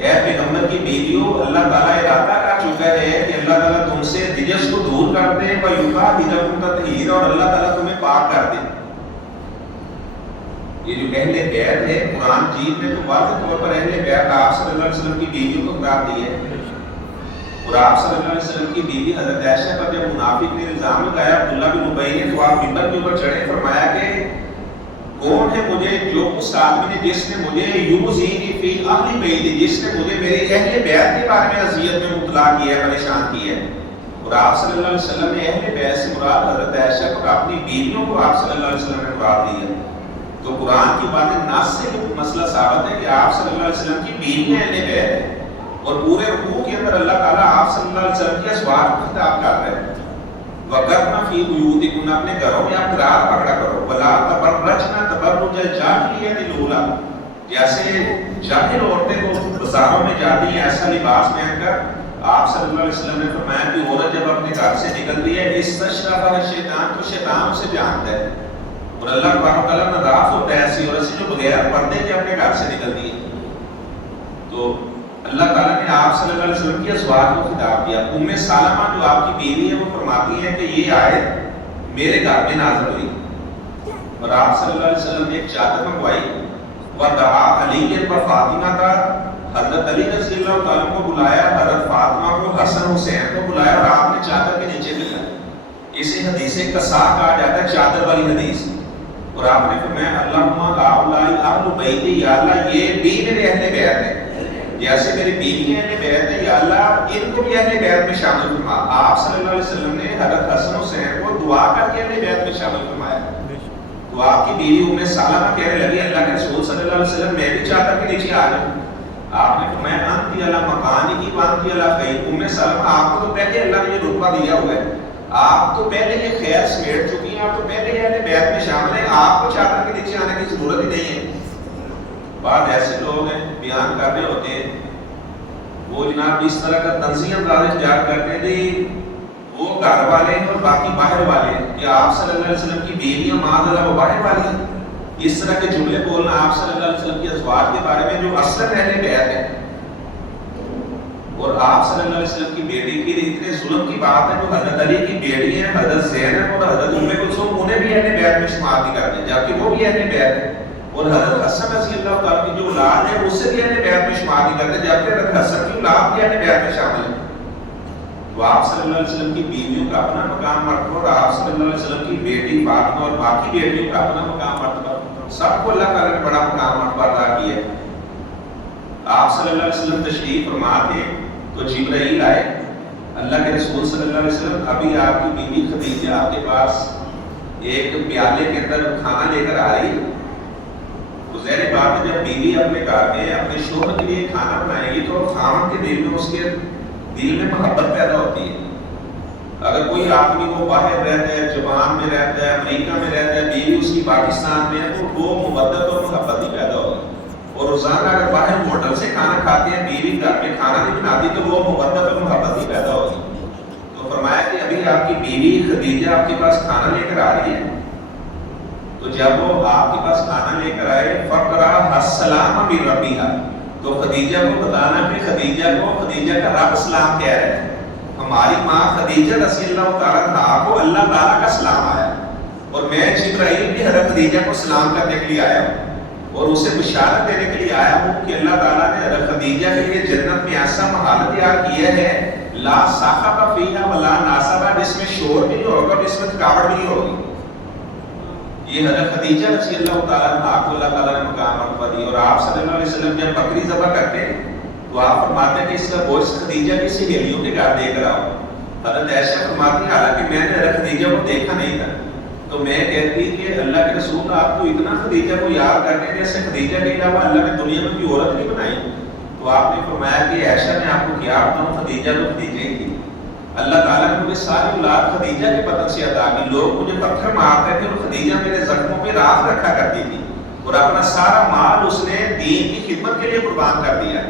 اے پیغمبر کی بیویوں، اللہ تعالیٰ ارادہ کر چکا ہے کہ اللہ تعالیٰ تم سے رجس کو دور کر دے، وَيُطَهِّرَكُمْ تَطْهِيرًا، اور اللہ تعالیٰ تمہیں پاک کر دے۔ یہ جو اہل بیت ہے، قرآن جیت نے تو واضح طور پر اہل بیت آپ صلی اللہ علیہ وسلم کی بیویوں کو خطاب دی ہے۔ اور آپ صلی اللہ علیہ وسلم کی بیوی حضرت عائشہ پر جب منافق نے الزام لگایا عبداللہ بن ابی نے، تو آپ منبر کے اوپر چڑھے، فرمایا کہ کون ہے مجھے جو اس آدمی نے جس نے مجھے یوزینی فی اہل بیت، جس نے مجھے میرے اہل بیت کے بارے میں اذیت میں مبتلا کیا ہے، پریشان کیا ہے۔ اور آپ صلی اللہ علیہ وسلم نے اہل بیت سے مراد حضرت عائشہ کو، اپنی بیویوں کو آپ صلی اللہ علیہ وسلم نے مراد دی ہے۔ تو قرآن کی باتیں نص سے مسئلہ ثابت ہے کہ آپ صلی اللہ علیہ وسلم کی بیویاں اہل بیت ہیں، اور پورے رکوع کے اندر اللہ تعالیٰ آپ صلی اللہ علیہ وسلم کے ازواج کو خطاب کر رہے ہیں۔ وَقَرْنَ فِي بُيُوتِكُنَّ، اپنے گھروں میں آپ قرار پکڑا کرو، وَلَا تَبَرَّجْنَ تَبَرُّجَ الْجَاهِلِيَّةِ الْأُولَىٰ، جیسے جاہل عورتیں وہ بازاروں میں جاتی ہیں ایسا لباس پہن کر۔ آپ صلی اللہ علیہ وسلم نے فرمایا کہ عورت جب اپنے گھر سے نکلتی ہے اِسْتَشْرَفَهَا الشَّيْطَانُ، تو شیطان اسے جانتا ہے، اور اللہ تبارک و تعالیٰ ناراض ہوتا ہے ایسی عورت سے جو بغیر پردے کے اپنے گھر سے نکلتی ہے۔ تو اللہ تعالیٰ نے آپ صلی اللہ علیہ وسلم کی ازواج کو خطاب کیا۔ ام سلمہ جو آپ کی بیوی ہے، وہ فرماتی ہے کہ یہ آیت میرے گھر میں نازل ہوئی، اور آپ صلی اللہ علیہ وسلم نے ایک چادر منگوائی، وَدَعَا عَلِيًّا وَفَاطِمَةَ، حضرت علی رضی اللہ تعالیٰ کو بلایا، حضرت فاطمہ کو، حسن حسین کو بلایا، اور آپ نے چادر کے نیچے لیا۔ اسے حدیث قصا کہا جاتا ہے، چادر والی حدیث۔ اور آپ نے فرمایا اللہم ہؤلاء اہل بیتی، یا اللہ یہ بھی میرے اہل بیت ہیں، جیسے میری بیوی اہل بیت ہے، یا اللہ ان کو بھی اہل بیت میں شامل فرما۔ آپ صلی اللہ علیہ وسلم نے حضرت حسن حسین کو دعا کر کے اہل بیت میں شامل فرمایا۔ تو آپ کی بیوی ام سلمہ کہنے لگی اللہ کے رسول صلی اللہ علیہ وسلم میں بھی چادر کے نیچے آ جاؤں۔ آپ نے فرمایا انتی علی مکانی وانتی علی خیر، ام سلمہ آپ کو تو پہلے اللہ نے یہ رتبہ دیا ہوا ہے، آپ تو پہلے یہ خیر سمیٹ چکی ہیں، آپ تو پہلے اہل بیت میں شامل ہیں، آپ کو چادر کے نیچے آنے کی ضرورت ہی نہیں ہے۔ بعض ایسے لوگ ہیں بیان کر رہے ہوتے ہیں، وہ جناب اس طرح کا تنزیہ انداز اختیار کرتے ہیں کہ وہ گھر والے ہیں اور باقی باہر والے ہیں، کہ آپ صلی اللہ علیہ وسلم کی بیویاں معاذ اللہ وہ باہر والی ہیں۔ اس طرح کے جملے بولنا آپ صلی اللہ علیہ وسلم کی ازواج کے بارے میں جو اصل اہل بیت ہے، اور آپ صلی اللہ علیہ وسلم کی بیٹی کی اتنے ظلم کی بات ہے، جو حضرت علی کی بیٹی ہیں حضرت زینب اور حضرت ام کلثوم، انہیں بھی اہل بیت میں شمار نہیں کرتے، جبکہ وہ بھی اہل بیت ہے۔ اور حضرت حسن رضی اللہ تعالیٰ کی جو اولاد ہے اس سے بھی اہل بیت میں شمار نہیں کرتے، جبکہ حضرت حسن کی اولاد بھی اہل بیت میں شامل ہے۔ تو آپ صلی اللہ علیہ وسلم کی بیویوں کا اپنا مقام مرتبہ، اور آپ صلی اللہ علیہ وسلم کی بیٹی فاطمہ اور باقی بیٹیوں کا اپنا مقام مرتبہ، سب کو اللہ تعالیٰ نے بڑا مقام مرتبہ عطا کیا ہے۔ آپ صلی اللہ علیہ وسلم تشریف فرما تھے تو جبرائیل آئے، اللہ کے رسول صلی اللہ علیہ وسلم، ابھی آپ کی بیوی خدیجہ آپ کے پاس ایک پیالے کے اندر کھانا لے کر آ رہی ہے۔ تو ظاہر بات ہے جب بیوی اپنے گھر میں اپنے شوہر کے لیے کھانا بنائے گی تو خاوند کے دل میں، اس کے دل میں محبت پیدا ہوتی ہے۔ اگر کوئی آدمی وہ باہر رہتا ہے، جاپان میں رہتا ہے، امریکہ میں رہتا ہے، بیوی اس کی پاکستان میں ہے، تو وہ مودت اور محبت ہی پیدا ہوگی۔ اور روزانہ اگر باہر ہوٹل سے کھانا کھاتے ہیں، بیوی گھر میں کھانا نہیں بناتی، تو وہ مودت اور محبت ہی پیدا ہوگی۔ تو فرمایا کہ ابھی آپ کی بیوی خدیجہ آپ کے پاس کھانا لے کر آ رہی ہے، تو جب وہ آپ کے پاس کھانا لے کر آئے، فقرا السلام بربیہا، تو خدیجہ کو بتانا کہ خدیجہ کا رب سلام کہہ رہا ہے۔ ہماری ماں خدیجہ رضی اللہ تعالیٰ عنہا کو اللہ تعالیٰ کا سلام آیا، اور میں جبرائیل بھی حضرت خدیجہ کو سلام کرنے کے لیے آیا ہوں، اور اسے بشارت دینے کے لیے آیا ہوں کہ اللہ تعالیٰ نے حضرت خدیجہ کے لیے جنت میں ایسا محل تیار کیا ہے، لا صاخب فیہا ولا ناصب، جس میں شور بھی نہیں ہوگا، جس میں تھکاوٹ بھی نہیں ہوگی۔ یہ حضرت خدیجہ رضی اللہ تعالیٰ عنہا کو اللہ تعالیٰ نے مقام مرتبہ دی۔ اور آپ صلی اللہ علیہ وسلم جب بکری ذبح کرتے ہیں تو آپ فرماتے ہیں کہ اس کا گوشت خدیجہ کی سہیلیوں کے گھر دے کر آؤ۔ حضرت عائشہ فرماتی ہیں حالانکہ میں نے حضرت خدیجہ کو دیکھا نہیں تھا، تو میں کہتی کہ اللہ کے رسول آپ کو اتنا خدیجہ کو یاد کرتے ہیں جیسے خدیجہ کے علاوہ اللہ نے دنیا میں کوئی عورت نہیں بنائی۔ تو آپ نے فرمایا کہ عائشہ نے آپ کو کیا بتاؤں، خدیجہ تو خدیجہ ہی تھی۔ اللہ تعالیٰ نے مجھے ساری اولاد خدیجہ کے پتن سے عطا کی۔ لوگ مجھے پتھر مارتے تھے اور خدیجہ میرے زخموں پہ راز رکھا کرتی تھی، اور اپنا سارا مال اس نے دین کی خدمت کے لیے قربان کر دیا۔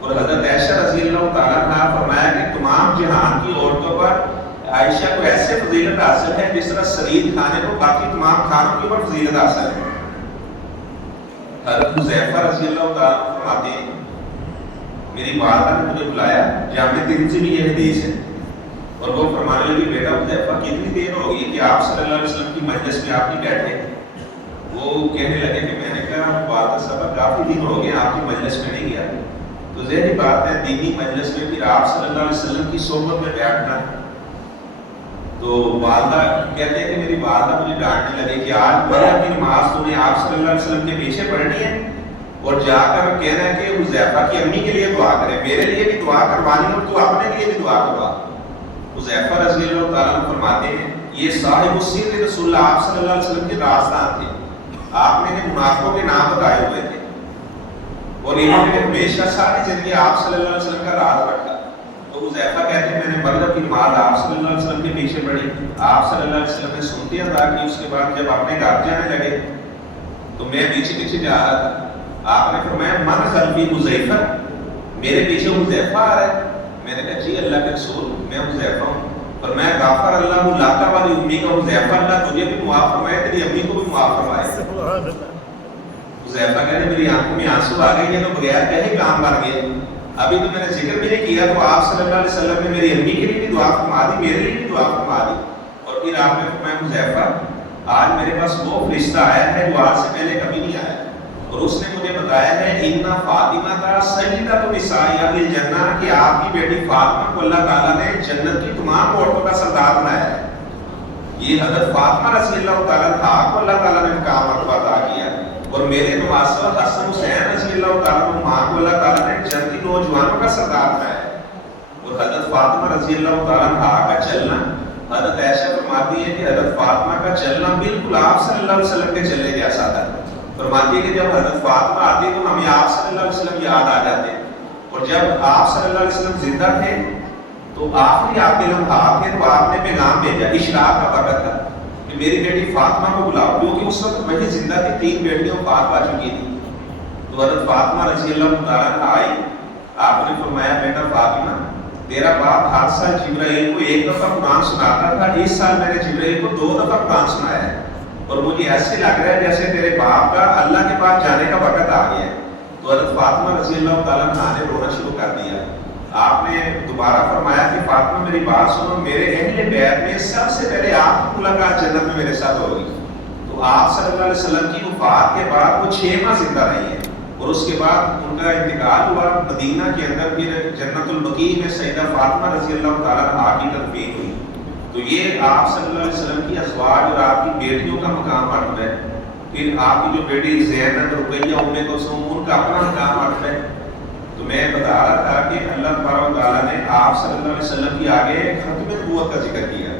اور حضرت عائشہ رضی اللہ تعالیٰ عنہ فرمایا کہ تمام جہان کی عورتوں پر عائشہ کو ایسے فضیلت حاصل ہے جس طرح سرید کھانے کو باقی تمام کھانوں کے اوپر فضیلت حاصل ہے۔ حضرت حذیفہ رضی اللہ تعالیٰ فرماتے ہیں میری والدہ نے مجھے بلایا جامع ترمذی میں یہ حدیث ہے، اور وہ فرمانے لگی بیٹا حذیفہ کتنی دیر ہو گئی کہ آپ صلی اللہ علیہ وسلم کی مجلس میں آپ نہیں بیٹھے؟ وہ کہنے لگے کہ میں نے کہا والدہ صاحب کافی دن ہو گئے آپ کی مجلس میں نہیں گیا۔ تو ظاہری بات ہے دینی مجلس میں پھر آپ صلی اللہ علیہ وسلم کی صحبت میں بیٹھنا۔ تو والدہ کہتے ہیں کہ میری والدہ مجھے ڈانٹنے لگے کہ آج مغرب کی نماز تو نے آپ صلی اللہ علیہ وسلم کے پیچھے پڑھنی ہے اور جا کر کہنا ہے کہ حذیفہ کی امی کے لیے دعا کرے، میرے لیے بھی دعا کروانی اور تو اپنے لیے بھی دعا کروا۔ حذیفہ رضی اللہ تعالیٰ عنہ فرماتے ہیں یہ صاحب السر رسول اللہ آپ صلی اللہ علیہ وسلم کے رازدان تھے، آپ نے منافقوں کے نام بتائے ہوئے تھے اور انہوں نے ہمیشہ ساری زندگی آپ صلی اللہ علیہ وسلم کا راز رکھا۔ تو حذیفہ کہتے ہیں میں نے مغرب کی نماز آپ صلی اللہ علیہ وسلم کے پیچھے پڑھی، آپ صلی اللہ علیہ وسلم نے سنتے ادا کی، اس کے بعد جب اپنے گھر جانے لگے تو میں پیچھے پیچھے جا رہا تھا، آپ نے فرمایا من خلفی حذیفہ، میرے پیچھے حذیفہ آ رہا ہے؟ میں نے کہا جی اللہ کے رسول میں حذیفہ ہوں۔ اور میں غفر اللہ لاتا والی امی کا حذیفہ اللہ تجھے بھی معاف فرمائے تیری امی کو بھی معاف فرمائے۔ حذیفہ کہتے میری آنکھوں میں آنسو آ گئے، یہ تو بغیر کہے کام بن گئے، ابھی تو میں نے ذکر بھی نہیں کیا تو آپ صلی اللہ علیہ وسلم نے میری امی کے لیے بھی دعا فرما دی، میرے لیے بھی دعا فرما دی۔ اور پھر آپ نے فرمایا حذیفہ آج میرے پاس وہ فرشتہ آیا ہے جو آج سے پہلے کبھی نہیں آیا، اور اس نے مجھے بتایا ہے ان فاطمہ کا سیدۃ النساء اہل الجنہ کہ آپ کی بیٹی فاطمہ کو اللہ تعالیٰ نے جنت کی تمام عورتوں کا سردار بنایا ہے۔ یہ حضرت فاطمہ رضی اللہ تعالیٰ عنہا کو اللہ تعالیٰ نے مقام مرتبہ عطا کیا، اور میرے نواسر حسن حسین رضی اللہ تعالیٰ عنہما کو اللہ تعالیٰ نے جنتی نوجوانوں کا سردار بنایا ہے۔ اور حضرت فاطمہ رضی اللہ تعالیٰ عنہا کا چلنا، حضرت عائشہ فرماتی ہے کہ حضرت فاطمہ کا چلنا بالکل آپ صلی اللہ علیہ وسلم کے چلنے جیسا تھا۔ فرماتی ہے کہ جب حضرت فاطمہ آتی تو ہمیں آپ صلی اللہ علیہ وسلم یاد آ جاتے، اور جب آپ صلی اللہ علیہ وسلم زندہ تھے تو آخری آپ کے لمحات تھے تو آپ نے پیغام بھیجا، اشراق کا وقت تھا کہ میری بیٹی فاطمہ کو بلاؤ، کیونکہ اس وقت وہی زندہ تھی، 3 بیٹیاں وفات پا چکی تھی۔ تو حضرت فاطمہ رضی اللہ تعالیٰ عنہا آئی، آپ نے فرمایا بیٹا فاطمہ تیرا باپ ہر سال جبرائیل کو 1 دفعہ قرآن سناتا تھا، اس سال میں نے جبرائیل کو 2 دفعہ قرآن سنایا ہے، اور مجھے ایسے لگ رہا ہے جیسے تیرے باپ کا اللہ کے پاس جانے کا وقت آ گیا ہے۔ تو حضرت فاطمہ رضی اللہ تعالیٰ عنہا نے رونا شروع کر دیا۔ آپ نے دوبارہ فرمایا کہ فاطمہ میری بات سنو، میرے اہل بیت میں سب سے پہلے آپ کی ملاقات جنت میں میرے ساتھ ہوگی۔ تو آپ صلی اللہ علیہ وسلم کی وفات کے بعد وہ 6 ماہ زندہ رہی ہیں، اور اس کے بعد ان کا انتقال ہوا، مدینہ کے اندر پھر جنت البقیع میں سیدہ فاطمہ رضی اللہ تعالیٰ عنہا کی تدفین ہوئی۔ تو یہ آپ صلی اللہ علیہ وسلم کی ازواج اور آپ کی بیٹیوں کا مقام مرتبہ ہے۔ پھر آپ کی جو بیٹی زینب، رقیہ، ام کلثوم، ان کا اپنا مقام مرتبہ ہے۔ تو میں بتا رہا تھا کہ اللہ تبارک و تعالیٰ نے آپ صلی اللہ علیہ وسلم کی آگے ختم نبوت کا ذکر کیا،